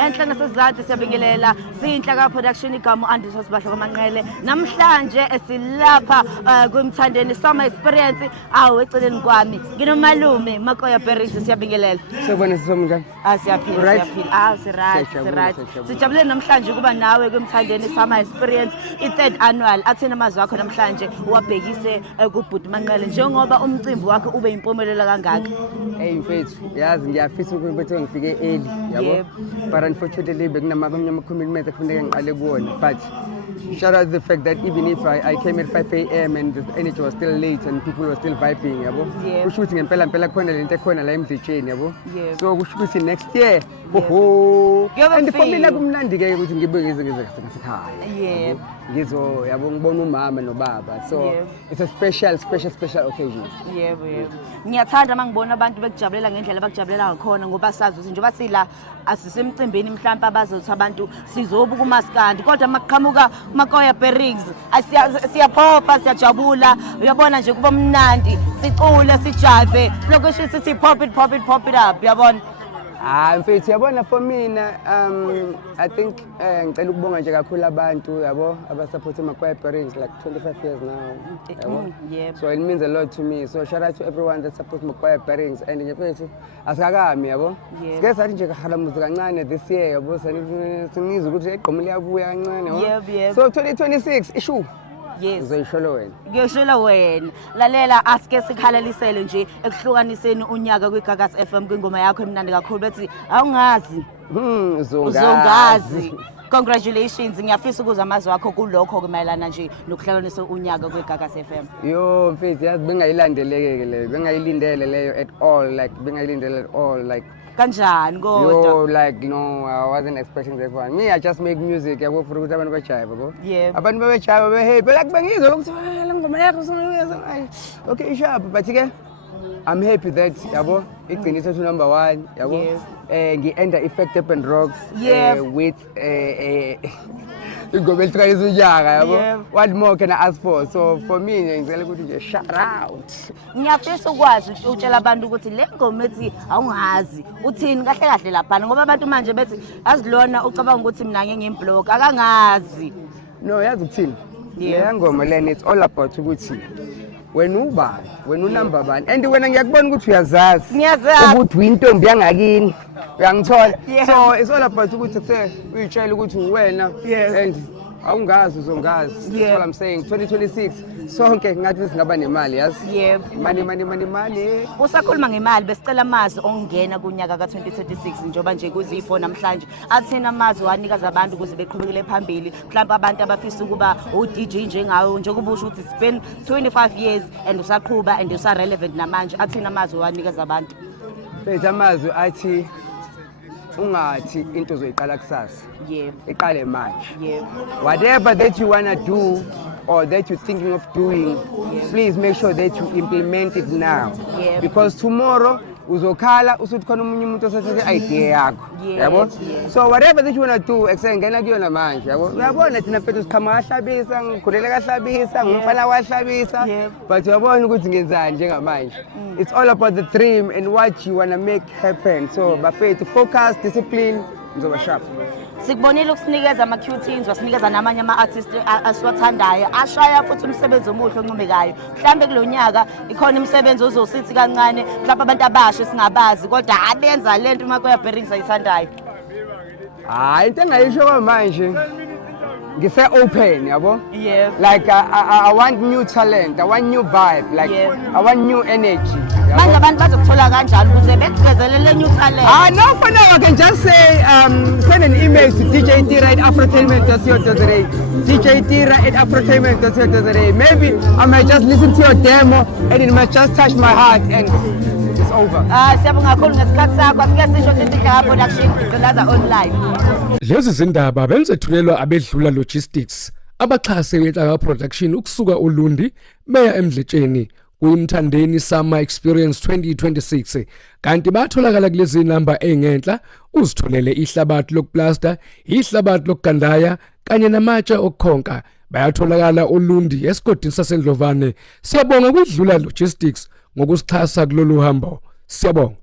Enhle nasezantsi siyabingelela Sinhla ka production igama Andiswa Sibahla kwaManqele namhlanje esilapha kumthandeni summer experience eceleni kwami nginomalume Makoya Berries siyabingelela Sibona sisomnjani siyaphila right sijabule namhlanje kuba nawe kumthandeni summer experience i-3rd annual athina amazwi akho namhlanje wabhekise kuBhuti Manqele njengoba umcimbi wakhe ube impumelelo kangaka mfethu yazi ngiyafisa ukuthi ngifike early yabo but unfortunately bekunamanye ama-commitments ekufuneka ngiqale kuwona but shout out the fact that even if I came at 5 a.m. and the energy was still late and people were still vibing yabo kusho ukuthi ngempela khona lento ekhona la emdlitsheni yabo so kusho ukuthi next year and for mina kumnandi ke ukuthi ngibuye ngizekhaya ngizo yabo ngibona umama nobaba so it's a special occasion yebo ngiyathanda mangibona abantu bekujabulela ngendlela bakujabulela ngakhona ngoba sazi ukuthi njengoba sila asisemcimbini mhlawumbe abazothi abantu sizobuka umaskandi kodwa makuqhamuka Makoya Berries siyaphopha siyajabula uyabona nje kuba mnandi sicule sijive lokusho sithi pop it up uyabona mfethu yabona for mina I think ngicela ukubonga nje kakhulu abantu yabo abasupport Makoya Berries like 25 years now yabo so it means a lot to me so shout out to everyone that supports Makoya Berries and mfethu asikakami yabo sike sathi nje kahala muzika kancane this year yabo sinizwe ukuthi igqomo liyabuya kancane yabo so 2026 issue uzoyisholo wena ngiyoshola wena lalela asike sikhalalisele nje ekuhlukaniseni unyaka kwiGagas FM kwingoma yakho emnandi kakhulu bethi awungazi uzongazi congratulations ngiyafisa ukuza amazwi akho kulokho kumayelana nje nokuhlanganisa unyaka kwiGagas FM yo mfethu yazi bengayilandeleke leyo bengayilindele leyo at all like kanjani kodwa yo like no I wasn't expecting that one me I just make music yabo for ukuthi abantu bajayiva yabo abantu babejayiva behappy like bengizwe ukuthi la ngoma yakho okay sharp but ke I'm happy that yabo igcinisa to number 1 yabo ngi-enter effect and rocks with ingoma ehlukaniza unyaka yabo what more can I ask for so for me ngicela ukuthi nje shout out ngiyafisa ukwazi utshela abantu ukuthi le ngoma ethi awungazi uthini kahle lapha ngoba abantu manje bethi azilona ucabanga ukuthi mina ngiyemblock akangazi no yazi ukuthini le ngoma lena it's all about ukuthi wena ubani wena unamba bani and wena ngiyakubona ukuthi uyazazi ukuthi uyintombi yangakini uyangithola so it's all about ukuthi uyitshela ukuthi wena and awungazi uzongazi that's what I'm saying 2026 sonke ngathi singaba nemali yazi money usakhuluma ngemali besicela amazi ongena kunyaka ka2026 njoba nje kuzifo namhlanje athena amazi wanikaza abantu ukuze beqhubekele phambili mhlawumbe abantu abafisa ukuba uDJ njengawe njengoba usho ukuthi it's been 25 years and usaqhubha and usa relevant namanje athena amazi wanikaza abantu bethu amazwi athi ungathi into uzoyiqala kusasa iqale manje whatever that you want to do or that you're thinking of doing please make sure that you implement it now because tomorrow uzokhala usuthi khona umunye umuntu osathathe idea yakho yabo so whatever that you want to do eksengena kuyona manje yabo uyabona thina mfethu sikhama kahlabisa ngikhulele kahlabisa ngumfana wahlabisa but uyabona ukuthi ngenzani njengamanje it's all about the dream and what you want to make happen so bafethu focus discipline ngizoba sharp sikubonile ukusinikeza ama-cuties wasinikeza namanye ama-artist asiwathandayo ashaya futhi umsebenzi omuhle oncomekayo mhlawumbe kulonyaka ikhona imisebenzi ozosithi kancane mhlawumbe abantu abasha singabazi kodwa abenza lento uMakoya Berries ayithandayo hayi into engayisho manje ngise open yabo like I want new talent I want new vibe like I want new energy manje abantu bazokuthola kanjani ukuze begezelele new talent no for now I can just say send an email to djtira@afrotainment.co.za djtira@afrotainment.co.za maybe I might just listen to your demo and it might just touch my heart and it's over siyabonga kakhulu ngesikhathi sakho asike sisho sithi Gaga Production Gqalaza Online lezi zindaba benzethulelwa abedlula logistics abaxhase Gaga Production ukusuka uLundi beya emdletsheni kuyimthandeni summer experience 2026 kanti batholakala kulezi namba engenhla uzitholele ihlabathi lokplaster ihlabathi lokugandaya kanye namatshe okukhonka bayatholakala uLundi esigodini saseNdlovane siyabonga kudlula logistics ngokusixhasa kulolu hambo siyabonga